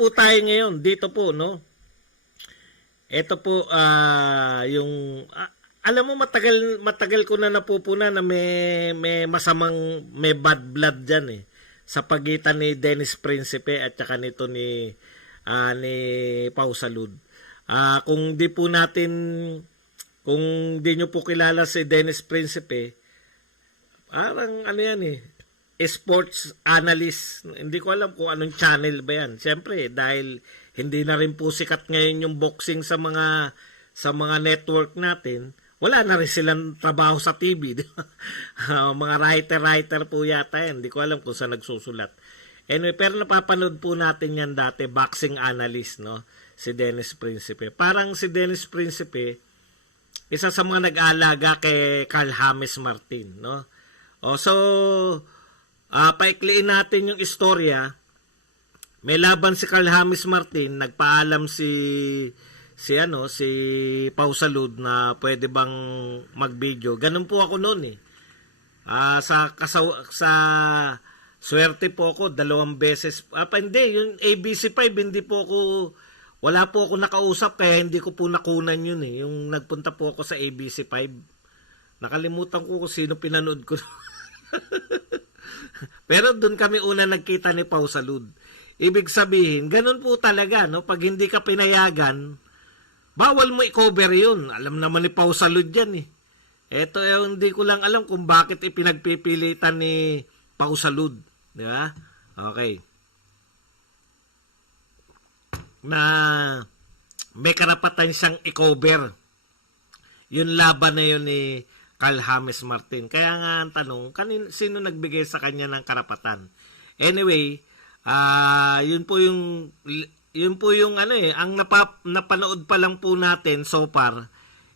po tayo ngayon dito po, no? Ito po yung alam mo matagal ko na napupuna na may masamang may bad blood diyan eh sa pagitan ni Dennis Principe at saka nito ni Pau Salud. Kung di nyo po kilala si Dennis Principe, parang ano yan eh, sports analyst. Hindi ko alam kung anong channel ba yan. Siyempre, dahil hindi na rin po sikat ngayon yung boxing sa mga network natin, wala na rin silang trabaho sa TV. Di ba? Mga writer po yata yan. Hindi ko alam kung saan nagsusulat. Anyway, pero napapanood po natin yan dati, boxing analyst, no? Si Dennis Principe. Parang si Dennis Principe, isa sa mga nag-aalaga kay Carl James Martin, no? So, paikliin natin yung istorya. May laban si Carl James Martin, nagpaalam si Pau Salud na pwede bang mag-video. Ganun po ako noon eh. Sa swerte po ako 2 beses. Hindi, yung ABC5 wala po ako nakausap kaya hindi ko po nakunan yun eh. Yung nagpunta po ako sa ABC5. Nakalimutan ko kung sino pinanood ko. Pero doon kami una nagkita ni Pau Salud. Ibig sabihin, ganun po talaga, no? Pag hindi ka pinayagan, bawal mo i-cover yun. Alam naman ni Pau Salud yan eh. Eto hindi ko lang alam kung bakit ipinagpipilitan ni Pau Salud. Di ba? Okay. Na may karapatan siyang i-cover yung laban na yun ni Carl James Martin. Kaya nga ang tanong, sino nagbigay sa kanya ng karapatan? Anyway, yun po yung ang napanood pa lang po natin so far,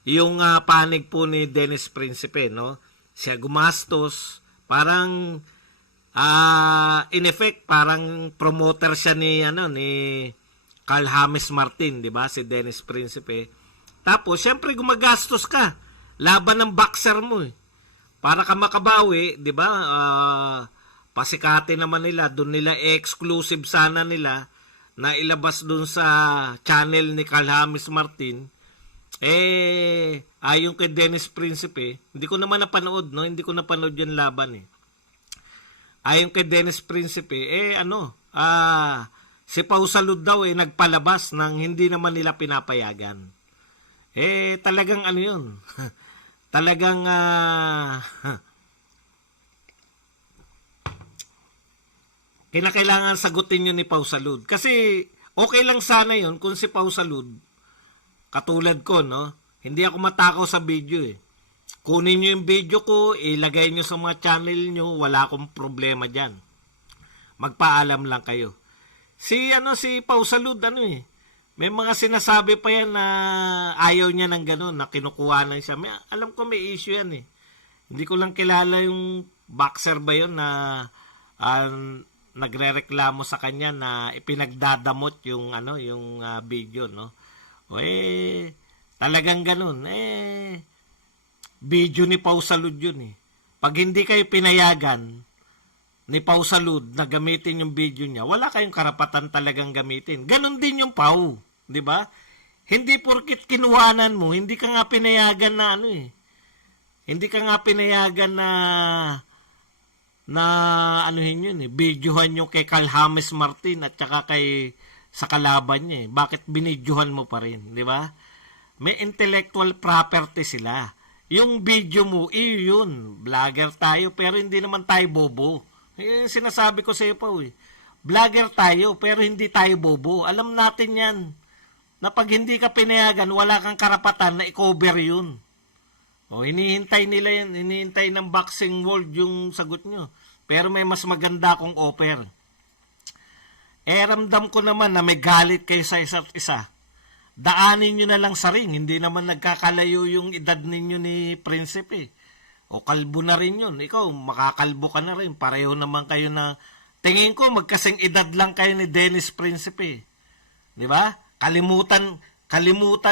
yung panig po ni Dennis Principe, no? Siya gumastos, parang in effect parang promoter siya ni Carl James Martin, di ba? Si Dennis Principe. Tapos, syempre gumagastos ka. Laban ng boxer mo eh. Para ka makabawi, di ba? Pasikate naman nila. Doon nila exclusive sana nila na ilabas doon sa channel ni Carl James Martin. Ayon kay Dennis Principe, hindi ko naman napanood, no? Hindi ko napanood yung laban eh. Ayon kay Dennis Principe, si Pau Salud daw nagpalabas ng hindi naman nila pinapayagan. Talagang ano yun? Talagang kinakailangan sagutin yun ni Pau Salud. Kasi okay lang sana yun kung si Pau Salud, katulad ko, no? Hindi ako matakaw sa video eh. Kunin nyo yung video ko, ilagay nyo sa mga channel nyo, wala akong problema dyan. Magpaalam lang kayo. Si Pau Salud, may mga sinasabi pa yan na ayaw niya ng ganun, na kinukuha na siya. Alam ko may issue yan eh. Hindi ko lang kilala yung boxer ba yun na nagrereklamo sa kanya na ipinagdadamot yung video, no? Talagang ganun. Video ni Pau Salud yun eh. Pag hindi kayo pinayagan ni Pau Salud na gamitin yung video niya, wala kayong karapatan talagang gamitin. Ganon din yung Pau, di ba? Hindi porkit kinuhanan mo, hindi ka nga pinayagan na Hindi ka nga pinayagan na anuhin yun eh. Videohan nyo kay Carl James Martin at saka sa kalaban niya eh. Bakit binidyohan mo pa rin, di ba? May intellectual property sila. Yung video mo, yun. Vlogger tayo, pero hindi naman tayo bobo. Yung sinasabi ko sa iyo pa vlogger tayo pero hindi tayo bobo. Alam natin yan na pag hindi ka pinayagan wala kang karapatan na i-cover yun. Hinihintay nila yan, hinihintay ng boxing world yung sagot nyo. Pero may mas maganda akong offer. Ramdam ko naman na may galit kayo sa isa't isa. Daanin nyo na lang sa ring. Hindi naman nagkakalayo yung edad ninyo ni Principe. O kalbo na rin yun. Ikaw, makakalbo ka na rin. Pareho naman kayo na, tingin ko, magkasing edad lang kayo ni Dennis Principe. Di ba? Kalimutan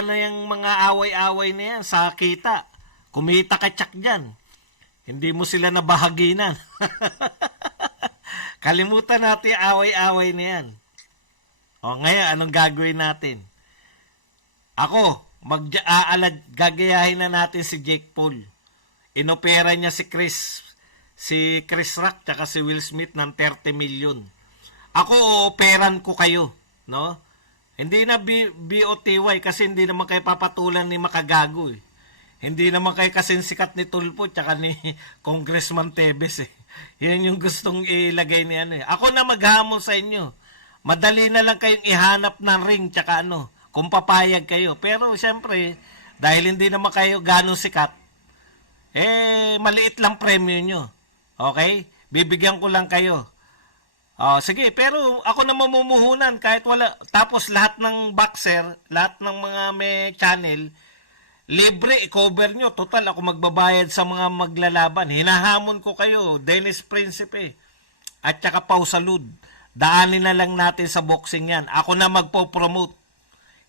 na yung mga away-away na yan sa kita. Kumita ka tsak dyan. Hindi mo sila nabahaginan. Kalimutan natin away-away na yan. O ngayon, anong gagawin natin? Ako, gagayahin na natin si Jake Paul. Inopera niya si Chris Rock tsaka si Will Smith ng 30 million. Ako, operan ko kayo, no? Hindi na BOTY kasi hindi naman kayo papatulan ni Makagago eh. Hindi naman kayo kasing sikat ni Tulfo tsaka ni Congressman Tevez eh. Yan yung gustong ilagay ni ano eh. Ako na maghamon sa inyo. Madali na lang kayong ihanap ng ring tsaka kung papayag kayo. Pero siyempre, dahil hindi naman kayo ganong sikat, maliit lang premyo nyo. Okay? Bibigyan ko lang kayo. Sige, pero ako na mamumuhunan kahit wala. Tapos lahat ng boxer, lahat ng mga may channel, libre, i-cover nyo. Total, ako magbabayad sa mga maglalaban. Hinahamon ko kayo, Dennis Principe, at saka Pau Salud. Daanin na lang natin sa boxing yan. Ako na magpo-promote.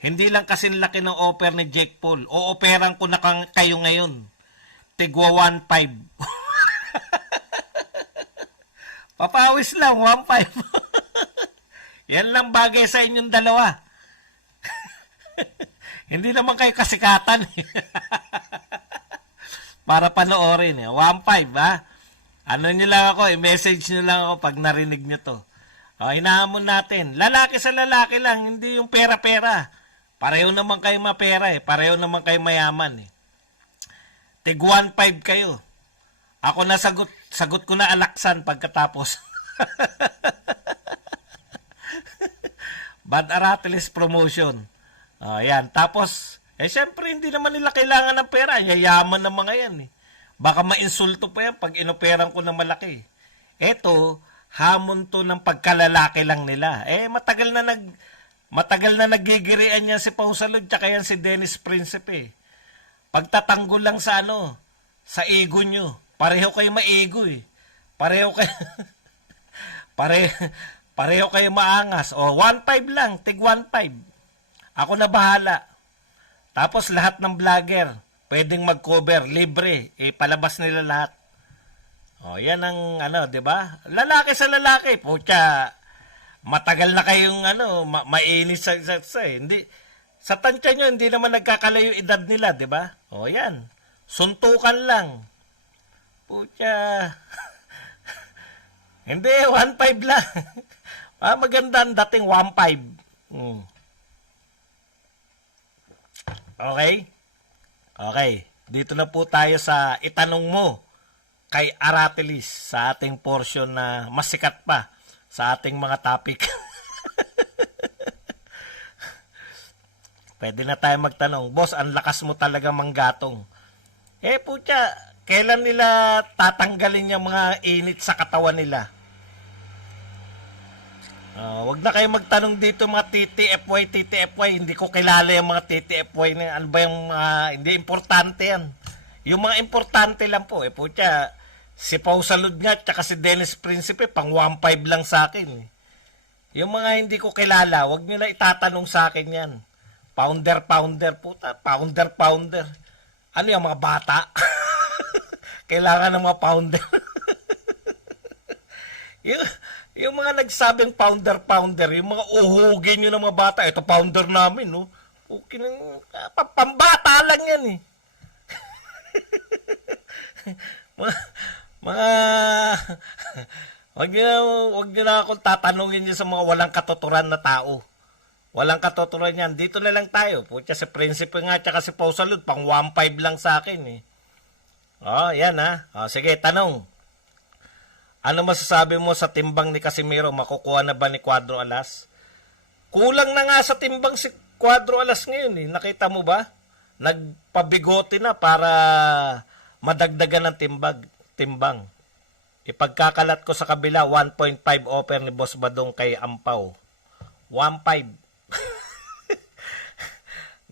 Hindi lang kasing laki ng offer ni Jake Paul. O-operan ko na kayo ngayon. Tigwa 1.5. Papawis lang, 1.5. Yan lang bagay sa inyong dalawa. Hindi naman kayo kasikatan. Para panoorin. 1.5, ha? Ano nyo lang ako, i-message nyo lang ako pag narinig nyo to. Hinahamon natin. Lalaki sa lalaki lang, hindi yung pera-pera. Pareho naman kayo mapera eh. Pareho naman kayo mayaman eh. Tig 1.5 kayo. Ako na sagot ko na alaksan pagkatapos. Bad Arateles promotion. Yan. Tapos, syempre hindi naman nila kailangan ng pera. Yayaman ng mga yan eh. Baka mainsulto pa yan pag inoperan ko na malaki. Eto, hamon to ng pagkalalaki lang nila. Matagal na nagigirian yan si Pau Salud tsaka yan si Dennis Principe. Pagtatanggol lang sa sa ego nyo. Pareho kayo maigo eh. Pareho kayo maangas. 1.5 lang, tig 1.5. Ako na bahala. Tapos lahat ng vlogger pwedeng mag-cover, libre, palabas nila lahat. Yan ang 'di ba? Lalaki sa lalaki, pucha. Matagal na kayong mainis sa hindi sa tansya nyo, hindi naman nagkakalayo edad nila, 'di ba? Yan. Suntukan lang. Pucha. Hindi, 1.5 lang. Maganda ang dating 1.5. Okay? Okay. Dito na po tayo sa itanong mo kay Arateles sa ating portion na mas sikat pa sa ating mga topic. Pwede na tayo magtanong. Boss, ang lakas mo talaga manggatong. Pucha, kailan nila tatanggalin yung mga init sa katawan nila? Wag na kayo magtanong dito mga TTFY. Hindi ko kilala yung mga TTFY na ano ba yung hindi importante yan. Yung mga importante lang po. Pucha, si Pau Salud nga tsaka si Dennis Principe pang 1.5 lang sa akin. Yung mga hindi ko kilala, wag nyo na itatanong sa akin yan. Pounder, puta. Pounder. Ano yung mga bata? Kailangan ng mga pounder. yung mga nagsabing pounder, yung mga uhugin nyo ng mga bata, ito pounder namin, no? Okay, pambata lang yan, eh. Wag nyo na akong tatanungin nyo sa mga walang katuturan na tao. Walang katuturan yan. Dito na lang tayo. Pucha, si Prinsipe nga, tsaka si Pau Salud, pang 1.5 lang sa akin, eh. Yan, ha. Sige, tanong. Ano masasabi mo sa timbang ni Casimiro? Makukuha na ba ni Cuadro Alas? Kulang na nga sa timbang si Cuadro Alas ngayon, eh. Nakita mo ba? Nagpabigote na para madagdagan ng timbang. Ipagkakalat ko sa kabila, 1.5 offer ni Boss Badong kay Ampaw. 1.5.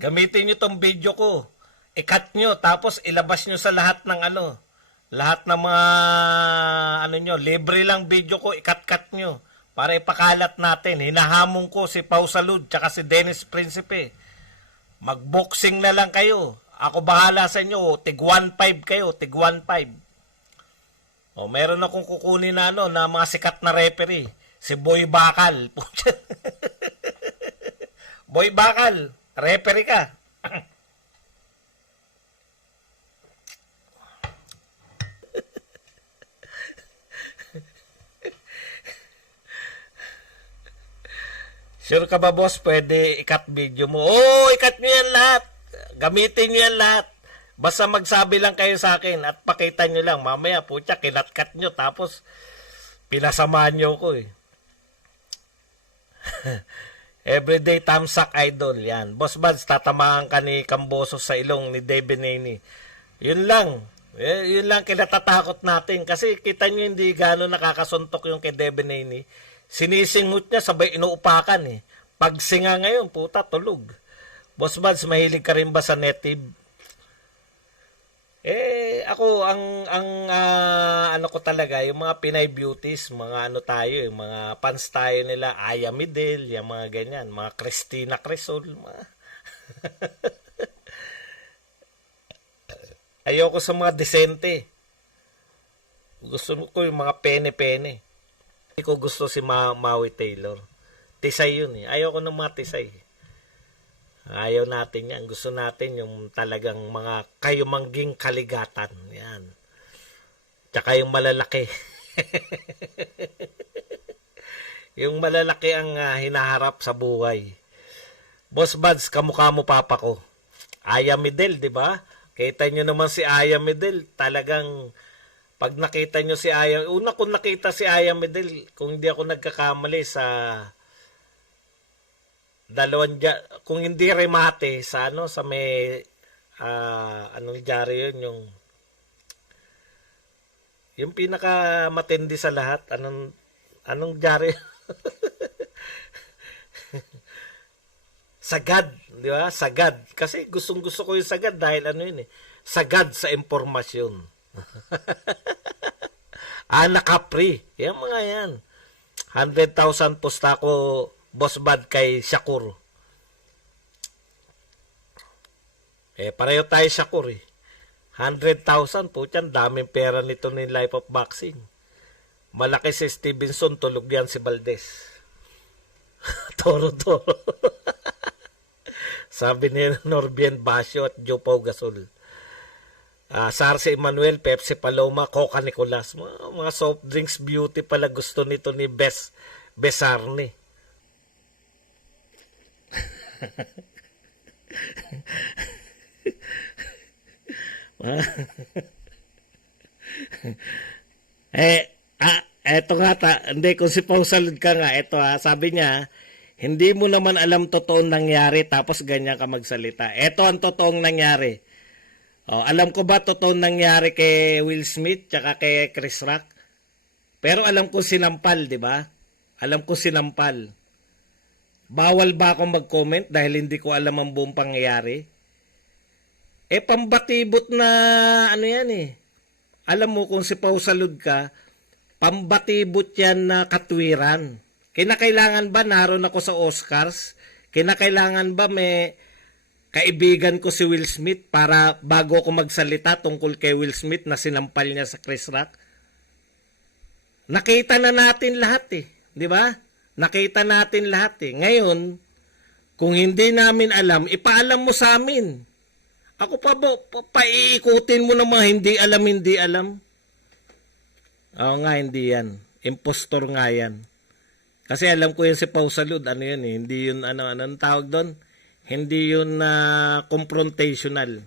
Gamitin nyo tong video ko. I-cut nyo, tapos ilabas nyo sa lahat ng lahat ng mga nyo, libre lang video ko, i-cut nyo para ipakalat natin. Hinahamon ko si Pau Salud tsaka si Dennis Principe. Mag-boxing na lang kayo. Ako bahala sa inyo. Tig 1.5 kayo, tig 1.5. Meron akong kukunin na na mga sikat na referee. Si Boy Bakal. Boy Bakal, referee ka. Sure ka ba, boss? Pwede ikat video mo. Oo, ikat nyo yan lahat. Gamitin nyo yan lahat. Basta magsabi lang kayo sa akin at pakita nyo lang. Mamaya, putya, kinatkat nyo. Tapos, pinasamahan nyo ko eh. Everyday Tamsak Idol. Yan. Boss Buds, tatamahan ka ni Camboso sa ilong ni Devin Haney. Yun lang. Yun lang kinatatakot natin. Kasi kita nyo hindi gano'n nakakasuntok yung kay Devin Haney. Sinisingot niya, sabay inuupakan eh. Pag singa ngayon, puta, tulog. Boss Buds, mahilig ka rin ba sa native? Ako, ano ko talaga, yung mga Pinay beauties, mga ano tayo, yung mga fans tayo nila, Aya Midel, yung mga ganyan, mga Christina Crisol, mga... Ayoko sa mga desente. Gusto ko yung mga pene-pene. Hindi ko gusto si Maui Taylor. Tisay yun eh. Ayaw ko ng mga tisay. Ayaw natin yan. Gusto natin yung talagang mga kayumangging kaligatan. Yan. Tsaka yung malalaki. Yung malalaki ang hinaharap sa buhay. Boss Buds, kamukha mo papa ko. Aya Midel, di ba? Kita nyo naman si Aya Midel. Talagang... Pag nakita nyo si Aya, una kong nakita si Aya Midel, kung hindi ako nagkakamali sa kung hindi remate, sa ano, sa may, anong dyaryo yun, yung pinaka matindi sa lahat, anong dyaryo? Sagad, di ba? Sagad. Kasi gustong-gusto ko yung sagad dahil ano yun eh, sagad sa impormasyon. Nakapri. Yan mga yan. 100,000 posta ko, Boss Bud, kay Shakur. Pareho tayo Shakur eh. 100,000 po yan. Daming pera nito ni Life of Boxing. Malaki si Stevenson, tulog yan si Valdez. Toro-toro. Sabi ni Norbien Basio at Joe Pau Gasol. Sarce Emmanuel, Pepsi Paloma, Coca Nicolas. Mga soft drinks beauty pala gusto nito ni Besarne. Eto nga hindi, kung si Pau Salud ka nga, eto sabi niya, hindi mo naman alam totoong nangyari tapos ganyan ka magsalita. Eto ang totoong nangyari. Alam ko ba totoong nangyari kay Will Smith tsaka kay Chris Rock? Pero alam ko sinampal, di ba? Alam ko sinampal. Bawal ba akong mag-comment dahil hindi ko alam ang buong pangyayari? Pambatibot na ano yan eh. Alam mo kung si Pau Salud ka, pambatibot yan na katwiran. Kinakailangan ba naroon ako sa Oscars? Kinakailangan ba may kaibigan ko si Will Smith para bago ako magsalita tungkol kay Will Smith na sinampal niya sa Chris Rock? Nakita na natin lahat eh. Di ba? Nakita natin lahat eh. Ngayon, kung hindi namin alam, ipaalam mo sa amin. Ako pa ba, paiikutin mo naman hindi alam. Oo nga, hindi yan. Impostor nga yan. Kasi alam ko yun si Pau Salud, ano yun eh. Hindi yun, anong tawag doon? Hindi yun confrontational.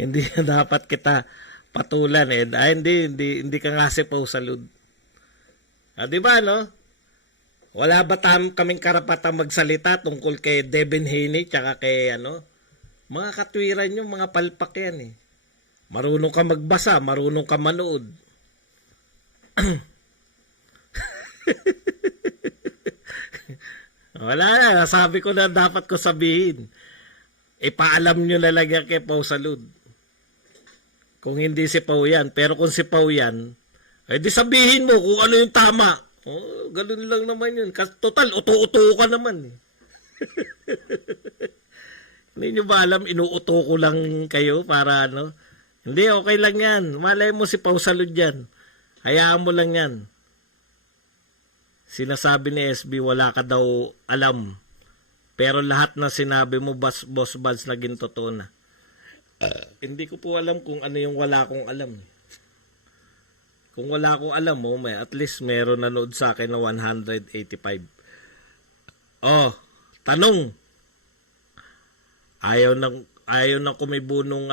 Hindi dapat kita patulan eh. Hindi ka nga si Pau Salud. Di ba no? Wala ba kaming karapatang magsalita tungkol kay Devin Haney tsaka kay mga katwiran yung mga palpak yan eh. Marunong ka magbasa, marunong ka manood. Wala na, sabi ko na dapat ko sabihin. Ipaalam nyo na lang yan kay Pau Salud. Kung hindi si Pau yan. Pero kung si Pau yan, di sabihin mo kung ano yung tama. Ganun lang naman yun. Total, uto-uto ka naman. Hindi nyo ba alam, inuuto ko lang kayo para ano? Hindi, okay lang yan. Malay mo si Pau Salud yan. Hayaan mo lang yan. Sinasabi ni SB, wala ka daw alam. Pero lahat na sinabi mo, Boss Buds, naging totoo na. Hindi ko po alam kung ano yung wala kong alam. Kung wala akong alam mo, may at least meron nanood sa akin na 185. Oh, tanong. Ayaw nang kumibo nung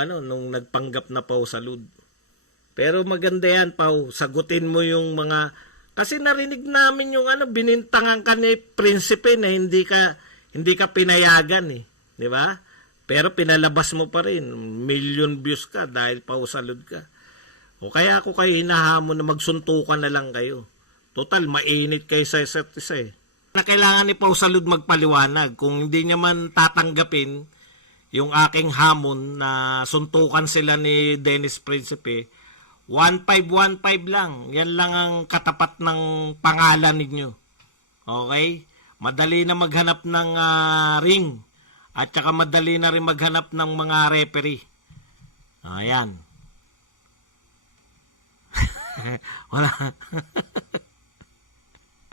nagpanggap na Pau Salud. Pero maganda yan, Pau. Sagutin mo yung mga, kasi narinig namin yung binintangan ka ni Prinsipe na hindi ka pinayagan eh, di ba? Pero pinalabas mo pa rin, million views ka dahil Pau Salud ka. O kaya ako kayo hinahamon na magsuntukan na lang kayo. Total, mainit kayo sa isa't isa eh. Na kailangan ni Pau Salud magpaliwanag. Kung hindi niya man tatanggapin yung aking hamon na suntukan sila ni Dennis Principe, 1515 lang. Yan lang ang katapat ng pangalan ninyo. Okay? Madali na maghanap ng ring. At saka madali na rin maghanap ng mga referee. Ayan. Wala.